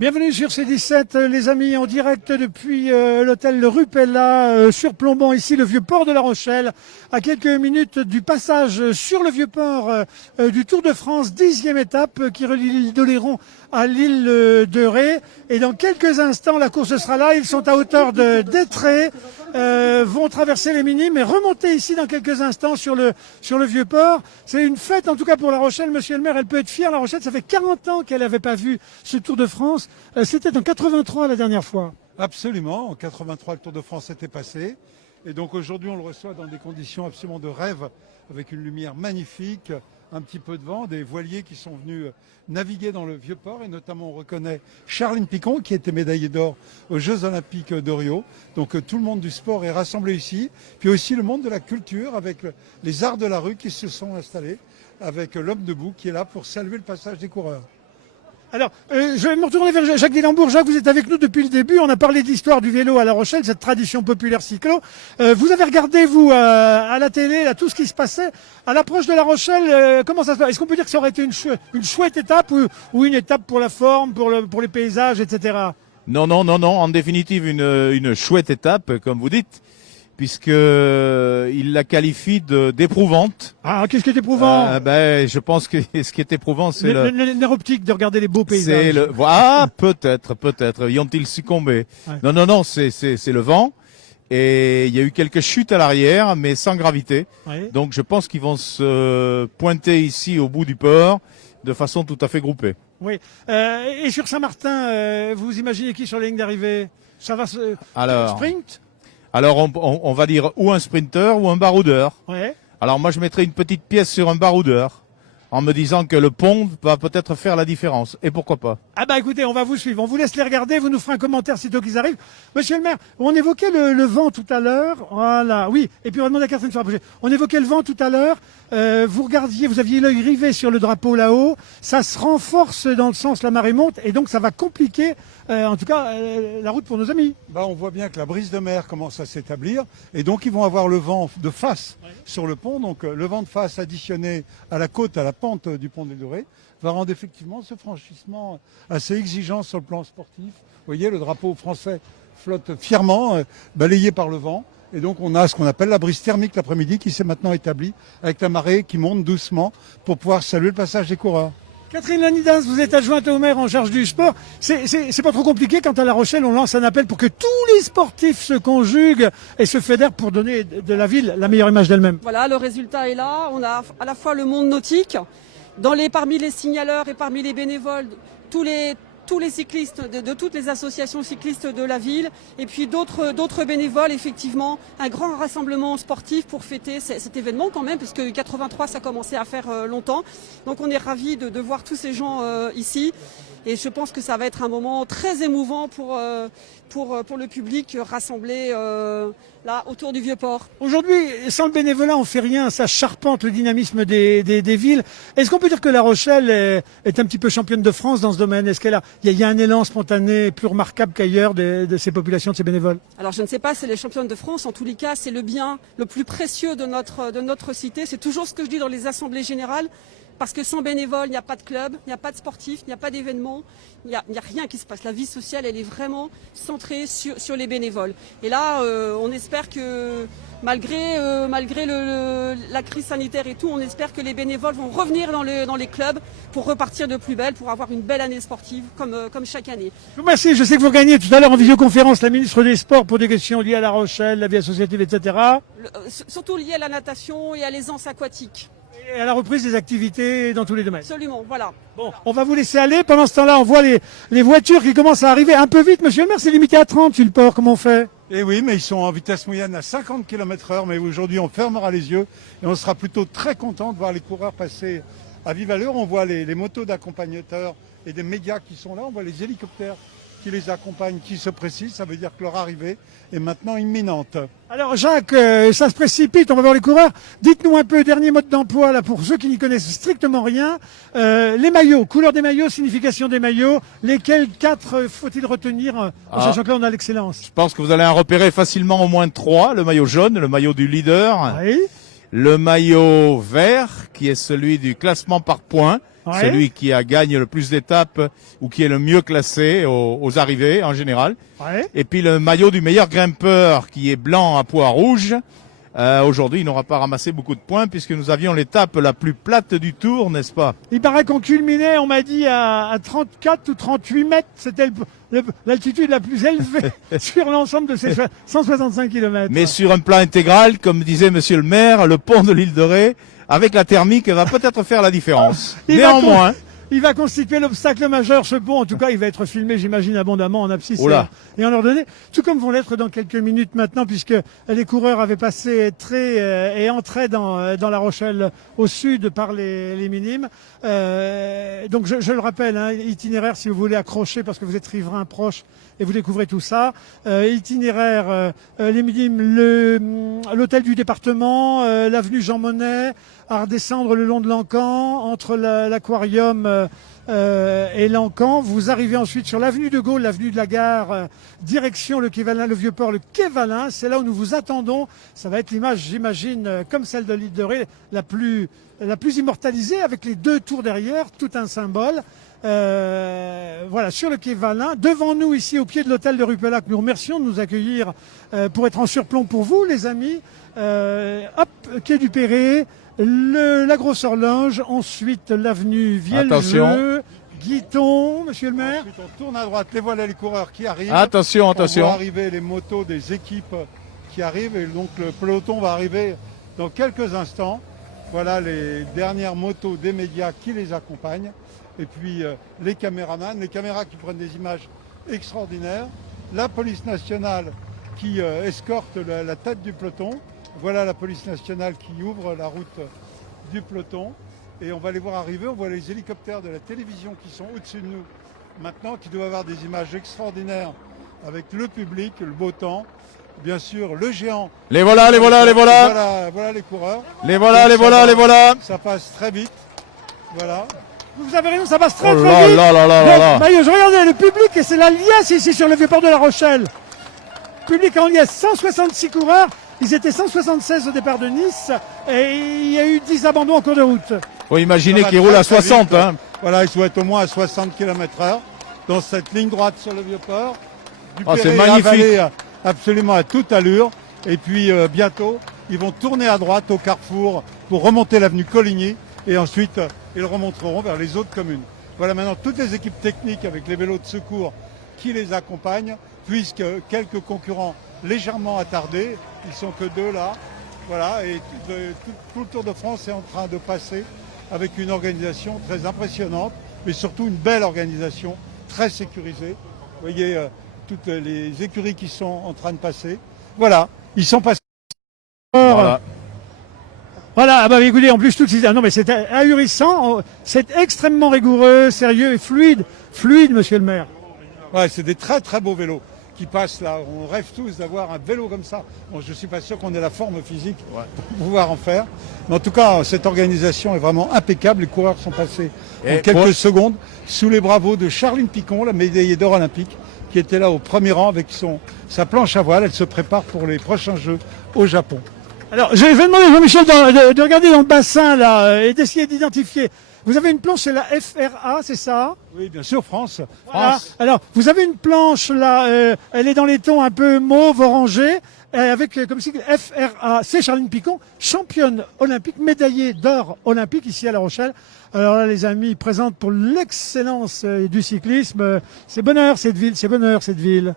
Bienvenue sur C17, les amis, en direct depuis l'hôtel Rupella, surplombant ici le vieux port de La Rochelle, à quelques minutes du passage sur le vieux port du Tour de France, 10e étape qui relie l'île d'Oléron à l'île de Ré. Et dans quelques instants, la course sera là. Ils sont à hauteur d'Étré, vont traverser les Minimes et remonter ici dans quelques instants sur le vieux port. C'est une fête en tout cas pour La Rochelle. Monsieur le maire, elle peut être fière. La Rochelle, ça fait 40 ans qu'elle n'avait pas vu ce Tour de France. C'était en 83 la dernière fois. Absolument, en 83 le Tour de France était passé et donc aujourd'hui on le reçoit dans des conditions absolument de rêve avec une lumière magnifique, un petit peu de vent, des voiliers qui sont venus naviguer dans le vieux port et notamment on reconnaît Charline Picon qui était médaillée d'or aux Jeux Olympiques de Rio. Donc tout le monde du sport est rassemblé ici, puis aussi le monde de la culture avec les arts de la rue qui se sont installés, avec l'homme debout qui est là pour saluer le passage des coureurs. Alors, je vais me retourner vers Jacques Delambourg. Jacques, vous êtes avec nous depuis le début. On a parlé de l'histoire du vélo à La Rochelle, cette tradition populaire cyclo. Vous avez regardé, vous, à la télé, là, tout ce qui se passait. À l'approche de La Rochelle, comment ça se passe? Est-ce qu'on peut dire que ça aurait été une chouette étape ou une étape pour la forme, pour les paysages, etc. Non. En définitive, une chouette étape, comme vous dites, puisque il la qualifie d'éprouvante. Ah, qu'est-ce qui est éprouvant? Je pense que ce qui est éprouvant, c'est le nerf optique de regarder les beaux paysages. Peut-être. Y ont-ils succombé? Ouais. Non, c'est le vent. Et il y a eu quelques chutes à l'arrière, mais sans gravité. Ouais. Donc je pense qu'ils vont se pointer ici au bout du port de façon tout à fait groupée. Oui. Et sur Saint-Martin, vous imaginez qui sur la ligne d'arrivée? Ça va sprint? Alors on va dire ou un sprinter ou un baroudeur. Ouais. Alors moi je mettrais une petite pièce sur un baroudeur en me disant que le pont va peut-être faire la différence. Et pourquoi pas? Ah bah écoutez, on va vous suivre. On vous laisse les regarder, vous nous ferez un commentaire sitôt qu'ils arrivent. Monsieur le maire, on évoquait le vent tout à l'heure. Voilà, oui. Et puis on va demander à Catherine de se rapprocher. On évoquait le vent tout à l'heure. Vous aviez l'œil rivé sur le drapeau là-haut. Ça se renforce dans le sens la marée monte et donc ça va compliquer, en tout cas, la route pour nos amis. On voit bien que la brise de mer commence à s'établir et donc ils vont avoir le vent de face sur le pont. Donc le vent de face additionné à la côte, à la pente du pont des Dorés, va rendre effectivement ce franchissement assez exigeant sur le plan sportif. Vous voyez, le drapeau français flotte fièrement, balayé par le vent. Et donc on a ce qu'on appelle la brise thermique l'après-midi qui s'est maintenant établie avec la marée qui monte doucement pour pouvoir saluer le passage des coureurs. Catherine Lanidas, vous êtes adjointe au maire en charge du sport. C'est pas trop compliqué quand à La Rochelle on lance un appel pour que tous les sportifs se conjuguent et se fédèrent pour donner de la ville la meilleure image d'elle-même. Voilà, le résultat est là. On a à la fois le monde nautique, parmi les signaleurs et parmi les bénévoles, tous les cyclistes de toutes les associations cyclistes de la ville et puis d'autres bénévoles, effectivement, un grand rassemblement sportif pour fêter cet événement quand même, puisque 83 ça commençait à faire longtemps. Donc on est ravis de voir tous ces gens ici. Et je pense que ça va être un moment très émouvant pour le public rassemblé là autour du Vieux-Port. Aujourd'hui, sans le bénévolat, on fait rien. Ça charpente le dynamisme des villes. Est-ce qu'on peut dire que La Rochelle est un petit peu championne de France dans ce domaine? Est-ce qu'il y a un élan spontané plus remarquable qu'ailleurs de ces populations, de ces bénévoles? Alors je ne sais pas, c'est les championnes de France. En tous les cas, c'est le bien le plus précieux de notre cité. C'est toujours ce que je dis dans les assemblées générales. Parce que sans bénévoles, il n'y a pas de club, il n'y a pas de sportif, il n'y a pas d'événement, il n'y a rien qui se passe. La vie sociale, elle est vraiment centrée sur les bénévoles. Et là, on espère que malgré la crise sanitaire et tout, on espère que les bénévoles vont revenir dans les clubs pour repartir de plus belle, pour avoir une belle année sportive comme chaque année. Merci, je sais que vous gagnez tout à l'heure en visioconférence la ministre des Sports pour des questions liées à La Rochelle, la vie associative, etc. Surtout liées à la natation et à l'aisance aquatique. Et à la reprise des activités dans tous les domaines. Absolument, voilà. Bon, on va vous laisser aller. Pendant ce temps-là, on voit les voitures qui commencent à arriver un peu vite. Monsieur le maire, c'est limité à 30 sur le port. Comment on fait? Eh oui, mais ils sont en vitesse moyenne à 50 km/h. Mais aujourd'hui, on fermera les yeux et on sera plutôt très content de voir les coureurs passer à vive allure. On voit les motos d'accompagnateurs et des médias qui sont là. On voit les hélicoptères qui les accompagnent, qui se précisent. Ça veut dire que leur arrivée est maintenant imminente. Alors Jacques, ça se précipite, on va voir les coureurs. Dites-nous un peu, dernier mode d'emploi là pour ceux qui n'y connaissent strictement rien. Les maillots, couleur des maillots, signification des maillots. Lesquels 4 faut-il retenir en sachant que là on a l'excellence? Je pense que vous allez en repérer facilement au moins 3. Le maillot jaune, le maillot du leader. Oui. Le maillot vert, qui est celui du classement par points. Ouais. celui qui gagne le plus d'étapes ou qui est le mieux classé aux arrivées en général. Ouais. Et puis le maillot du meilleur grimpeur qui est blanc à pois rouge. Aujourd'hui, il n'aura pas ramassé beaucoup de points puisque nous avions l'étape la plus plate du Tour, n'est-ce pas? Il paraît qu'on culminait, on m'a dit, à 34 ou 38 mètres. C'était l'altitude la plus élevée sur l'ensemble de ces 165 km. Mais sur un plan intégral, comme disait Monsieur le maire, le pont de l'île de Ré, avec la thermique, va peut-être faire la différence. Néanmoins, Il va constituer l'obstacle majeur, ce pont. En tout cas, il va être filmé, j'imagine, abondamment en abscisse et en ordonnée. Tout comme vont l'être dans quelques minutes maintenant, puisque les coureurs avaient passé et entraient dans La Rochelle au sud par les minimes. Donc, je le rappelle, hein, itinéraire, si vous voulez accrocher, parce que vous êtes riverains proches et vous découvrez tout ça. Itinéraire, les minimes, l'hôtel du département, l'avenue Jean Monnet, à redescendre le long de l'Encan, entre l'aquarium et l'Encan. Vous arrivez ensuite sur l'avenue de Gaulle, l'avenue de la Gare, direction le quai Valin, le Vieux-Port, le quai Valin. C'est là où nous vous attendons. Ça va être l'image, j'imagine, comme celle de l'île de Ré, la plus immortalisée, avec les deux tours derrière, tout un symbole. Voilà, sur le quai Valin, devant nous ici au pied de l'hôtel de Ruppelac. Nous remercions de nous accueillir pour être en surplomb pour vous, les amis. Quai du Perret, la Grosse Horloge, ensuite l'avenue Vieljeu, Guiton, monsieur le maire. Ensuite, on tourne à droite, les voilà les coureurs qui arrivent. attention. On voit arriver les motos des équipes qui arrivent et donc le peloton va arriver dans quelques instants. Voilà les dernières motos des médias qui les accompagnent. Et puis les caméramans, les caméras qui prennent des images extraordinaires. La police nationale qui escorte la tête du peloton. Voilà la police nationale qui ouvre la route du peloton. Et on va les voir arriver. On voit les hélicoptères de la télévision qui sont au-dessus de nous maintenant, qui doivent avoir des images extraordinaires avec le public, le beau temps. Bien sûr, le géant. Les voilà. Voilà les coureurs. Les voilà. Ça passe très vite. Voilà. Vous avez raison, ça passe très Oh très là vite. là. Maillot, je regardais le public et c'est la liesse ici sur le Vieux-Port de La Rochelle. Public en liesse, 166 coureurs. Ils étaient 176 au départ de Nice et il y a eu 10 abandons en cours de route. Faut imaginer Ça va qu'ils roulent très, à très 60. vite. Hein. Voilà, ils doivent être au moins à 60 km/h dans cette ligne droite sur le Vieux-Port. Du Oh, c'est Perret magnifique. avalé absolument à toute allure. Et puis bientôt, ils vont tourner à droite au carrefour pour remonter l'avenue Coligny. Et ensuite, ils remonteront vers les autres communes. Voilà maintenant toutes les équipes techniques avec les vélos de secours qui les accompagnent, puisque quelques concurrents légèrement attardés, ils sont que deux là. Voilà, et tout le Tour de France est en train de passer avec une organisation très impressionnante, mais surtout une belle organisation, très sécurisée. Vous voyez toutes les écuries qui sont en train de passer. Voilà, ils sont passés. Voilà, bah écoutez, en plus tout non mais c'est ahurissant, c'est extrêmement rigoureux, sérieux et fluide, monsieur le maire. Ouais, c'est des très très beaux vélos qui passent là. On rêve tous d'avoir un vélo comme ça. Bon, je suis pas sûr qu'on ait la forme physique pour pouvoir en faire. Mais en tout cas, cette organisation est vraiment impeccable. Les coureurs sont passés en quelques secondes sous les bravos de Charline Picon, la médaillée d'or olympique, qui était là au premier rang avec sa planche à voile. Elle se prépare pour les prochains Jeux au Japon. Alors, je vais demander à Jean-Michel de regarder dans le bassin là et d'essayer d'identifier. Vous avez une planche, c'est la FRA, c'est ça? Oui, bien sûr, France. Voilà. Alors, vous avez une planche là, elle est dans les tons un peu mauve, orangé, avec comme sigle FRA. C'est Charline Picon, championne olympique, médaillée d'or olympique ici à La Rochelle. Alors là, les amis, présente pour l'excellence du cyclisme. C'est bonheur cette ville.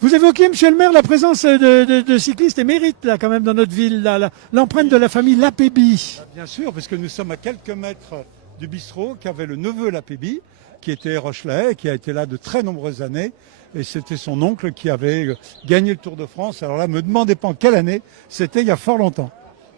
Vous évoquez, monsieur le maire, la présence de cyclistes émérites, là, quand même, dans notre ville, là, l'empreinte de la famille Lapéby. Bien sûr, parce que nous sommes à quelques mètres du bistrot qu'avait le neveu Lapéby, qui était rochelais, et qui a été là de très nombreuses années. Et c'était son oncle qui avait gagné le Tour de France. Alors là, me demandez pas en quelle année, c'était il y a fort longtemps.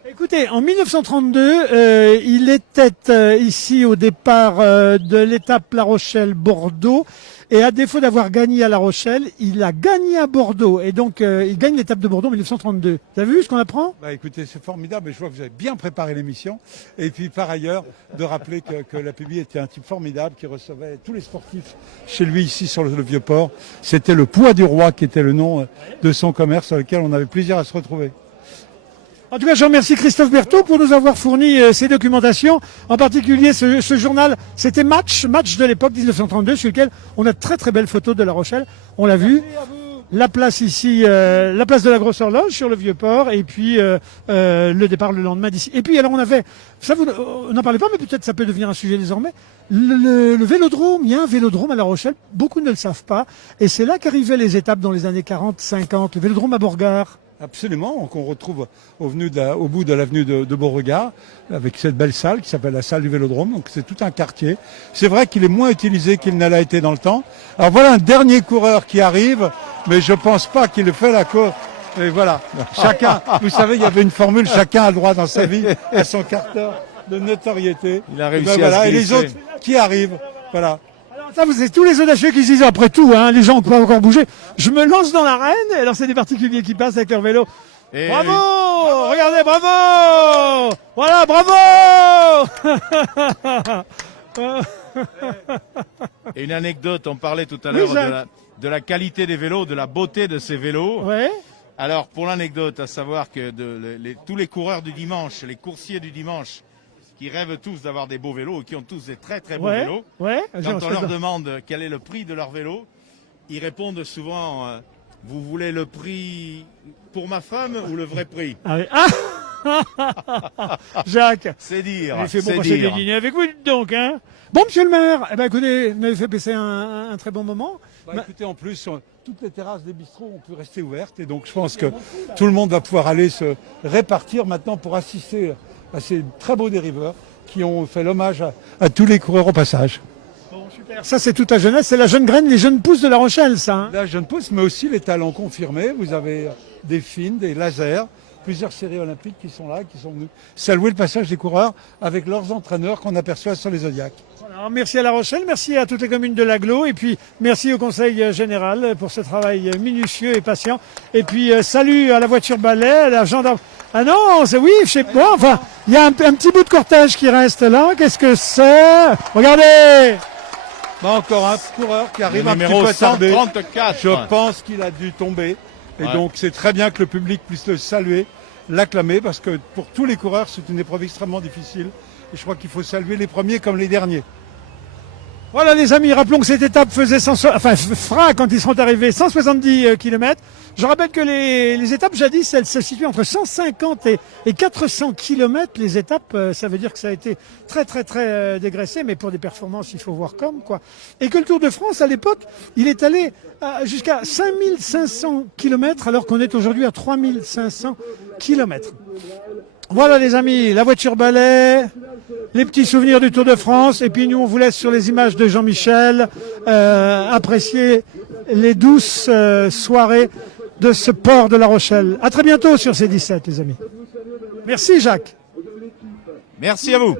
Écoutez, en 1932, il était ici au départ de l'étape La Rochelle-Bordeaux. Et à défaut d'avoir gagné à La Rochelle, il a gagné à Bordeaux. Et donc, il gagne l'étape de Bordeaux en 1932. Vous avez vu ce qu'on apprend? Bah écoutez, c'est formidable. Et je vois que vous avez bien préparé l'émission. Et puis, par ailleurs, de rappeler que Lapéby était un type formidable qui recevait tous les sportifs chez lui ici sur le Vieux-Port. C'était le Poids du Roi qui était le nom de son commerce sur lequel on avait plaisir à se retrouver. En tout cas, je remercie Christophe Berthaud pour nous avoir fourni ces documentations, en particulier ce journal, c'était Match de l'époque 1932, sur lequel on a de très très belles photos de La Rochelle, on l'a vu. La place ici, la place de la Grosse Horloge sur le Vieux-Port, et puis le départ le lendemain d'ici. Et puis alors on avait, ça vous, on n'en parlait pas, mais peut-être ça peut devenir un sujet désormais, le vélodrome. Il y a un vélodrome à La Rochelle, beaucoup ne le savent pas, et c'est là qu'arrivaient les étapes dans les années 40, 50, le vélodrome à Bourgard. Absolument, qu'on retrouve au bout de l'avenue de Beauregard, avec cette belle salle qui s'appelle la salle du Vélodrome. Donc c'est tout un quartier. C'est vrai qu'il est moins utilisé qu'il ne l'a été dans le temps. Alors voilà un dernier coureur qui arrive, mais je pense pas qu'il fait la course. Et voilà, chacun, vous savez, il y avait une formule, chacun a le droit dans sa vie à son carter de notoriété. Il a Et réussi voilà, à se et les glisser. autres qui arrivent, voilà. Ça, vous êtes tous les audacieux qui se disent après tout, hein, les gens ne peuvent pas encore bouger. Je me lance dans l'arène, et alors c'est des particuliers qui passent avec leur vélo. Et Bravo, regardez, bravo. Voilà, bravo. Et une anecdote, on parlait tout à l'heure Oui, Jacques. de la qualité des vélos, de la beauté de ces vélos. Ouais. Alors, pour l'anecdote, à savoir que tous les coureurs du dimanche, les coursiers du dimanche, qui rêvent tous d'avoir des beaux vélos et qui ont tous des très très beaux vélos, Ouais. quand on leur demande quel est le prix de leur vélo, ils répondent souvent vous voulez le prix pour ma femme ou le vrai prix? Ah, oui. Jacques. C'est dire. Il fait bon c'est passer dire. des dîners avec vous, dites donc, hein. Bon, monsieur le maire, eh ben, écoutez, vous m'avez fait passer un très bon moment. Écoutez, en plus, toutes les terrasses des bistrots ont pu rester ouvertes et donc je pense que tout le monde va pouvoir aller se répartir maintenant pour assister à ces très beaux dériveurs qui ont fait l'hommage à tous les coureurs au passage. Bon, super. Ça, c'est toute la jeunesse, c'est la jeune graine, les jeunes pousses de La Rochelle, ça. Hein. La jeune pousse, mais aussi les talents confirmés. Vous avez des fines, des lasers, plusieurs séries olympiques qui sont là, qui sont venus saluer le passage des coureurs avec leurs entraîneurs qu'on aperçoit sur les Zodiacs. Alors, merci à La Rochelle, merci à toutes les communes de l'Aglo, et puis merci au Conseil général pour ce travail minutieux et patient. Et puis salut à la voiture balai, à la gendarme. Ah non, c'est oui, je sais pas. Enfin, il y a un petit bout de cortège qui reste là. Qu'est-ce que c'est? Regardez. Encore un coureur qui arrive Le un petit numéro peu tardé. 134. Je pense qu'il a dû tomber. Et Ouais. donc c'est très bien que le public puisse le saluer, l'acclamer, parce que pour tous les coureurs, c'est une épreuve extrêmement difficile. Et je crois qu'il faut saluer les premiers comme les derniers. Voilà les amis, rappelons que cette étape fera quand ils seront arrivés 170 km. Je rappelle que les étapes jadis, elles se situaient entre 150 et 400 km. Les étapes, ça veut dire que ça a été très dégraissé, mais pour des performances, il faut voir comme quoi. Et que le Tour de France, à l'époque, il est allé jusqu'à 5500 km, alors qu'on est aujourd'hui à 3500 km. Voilà les amis, la voiture balai, les petits souvenirs du Tour de France, et puis nous on vous laisse sur les images de Jean-Michel apprécier les douces soirées de ce port de La Rochelle. À très bientôt sur C17 les amis. Merci Jacques. Merci à vous.